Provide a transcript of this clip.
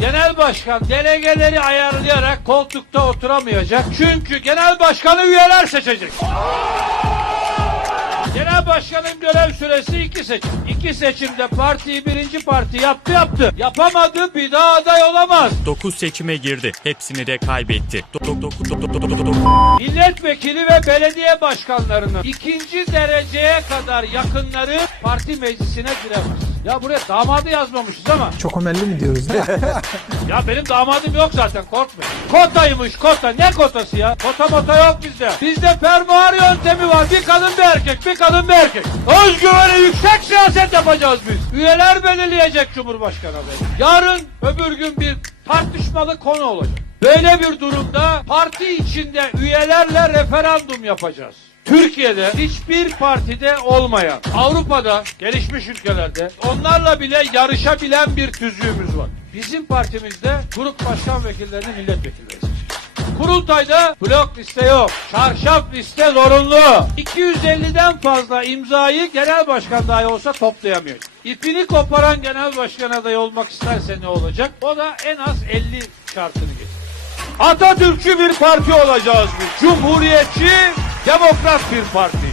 Genel başkan delegeleri ayarlayarak koltukta oturamayacak. Çünkü genel başkanı üyeler seçecek. Genel başkanın görev süresi iki seçim. İki seçimde partiyi birinci parti yaptı yaptı. Yapamadı bir daha aday olamaz. 9 seçime girdi. Hepsini de kaybetti. Do- do- do- do- do- do- do- do- Milletvekili ve belediye başkanlarının ikinci dereceye kadar yakınları parti meclisine giremez. Ya buraya damadı yazmamışız ama. Çok ömelli mi diyoruz? Ya benim damadım yok zaten korkmayın. Kotaymış kota. Ne kotası ya? Kota mota yok bizde. Bizde fermuar yöntemi var. Bir kadın bir erkek, bir kadın bir erkek. Özgüveni yüksek siyaset yapacağız biz. Üyeler belirleyecek Cumhurbaşkanı adayı. Yarın öbür gün bir tartışmalı konu olacak. Böyle bir durumda parti içinde üyelerle referandum yapacağız. Türkiye'de hiçbir partide olmayan, Avrupa'da, gelişmiş ülkelerde onlarla bile yarışabilen bir tüzüğümüz var. Bizim partimizde grup başkan vekillerini milletvekilleri. Kurultayda blok liste yok. Çarşaf liste zorunlu. 250'den fazla imzayı genel başkan dahi olsa toplayamayacak. İpini koparan genel başkan adayı olmak isterse ne olacak? O da en az 50 şartını geçecek. Atatürkçü bir parti olacağız biz. Cumhuriyetçi, demokrat bir parti.